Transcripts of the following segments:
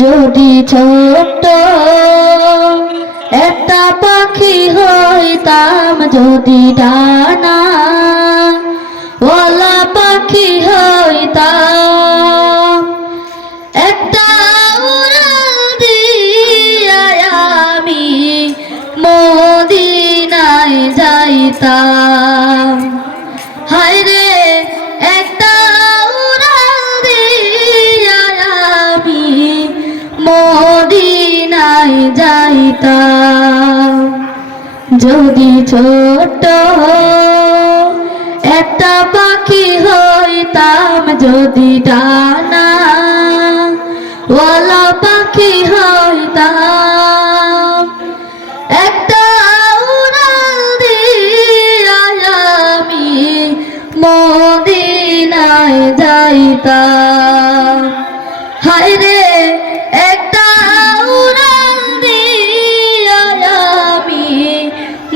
যদি ছোট্ট একটা পাখি হইতাম, যদি ডানা ওয়ালা পাখি হইতাম, একটা উড়াল দিয়া আমি মদিনায় যাইতাম। হায়রে একটা উড়াল দিয়া আমি মদিনায় যাইতাম। যদি ছোট একটা পাখি হইতাম, যদি ডানা ওয়ালা পাখি হইতাম, একটা উড়াল দিয়া আমি মদিনায় যাইতাম। হায়রে একটা উড়াল দিয়া আমি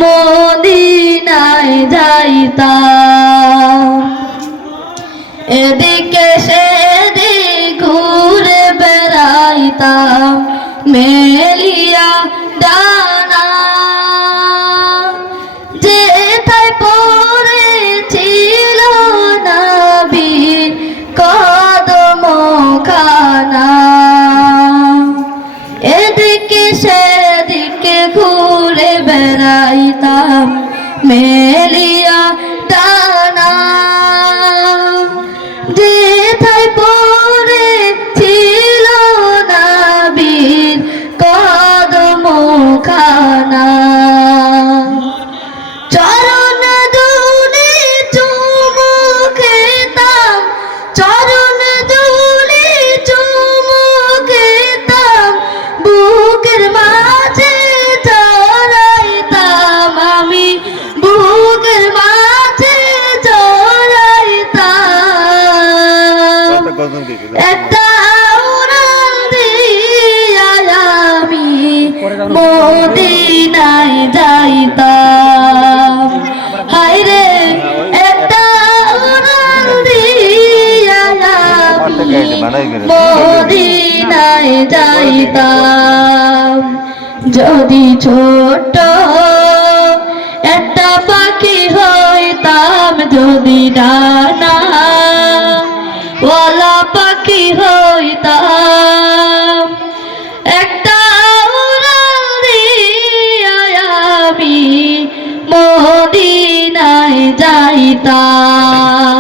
মদিনায় যাইতাম। এদিকে সেদিক ঘুরে বেড়াইতাম মেলিয়া ডানা, যেথায় পড়েছিল নবীর কদমখানা। এদিকে সেদিকে ঘুরে বেড়াইতাম মেলিয়া ডানা, যেথায় পড়েছিল নবীর কদমখানা। চরণ দুলি চুমু খেতাম, চরণ দুলি চুমু খেতাম, বুকের মাঝে জড়াইতাম আমি, বুকের মাঝে জড়াইতাম। একটা উড়াল দিয়া আমি মদিনায় যাইতাম। হায়রে একটা উড়াল দিয়া আমি মদিনায় যাইতাম। যদি ছোট একটা পাখি হইতাম, যদি ডানা ওয়ালা পাখি হইতাম, একটা উড়াল দিয়া আমি মদিনায় যাইতাম।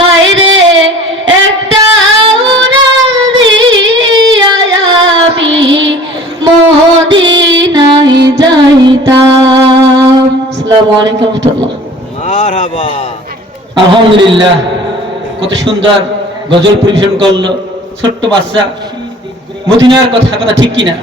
হায়রে একটা উড়াল দিয়া আমি মদিনায় যাইতাম। আসসালামু আলাইকুম ওয়া রাহমাতুল্লাহ। মারহাবা। আলহামদুলিল্লাহ, কত সুন্দর গজল পরিবেশন করলো ছোট্ট বাচ্চা। মদিনার কথা ঠিক কিনা?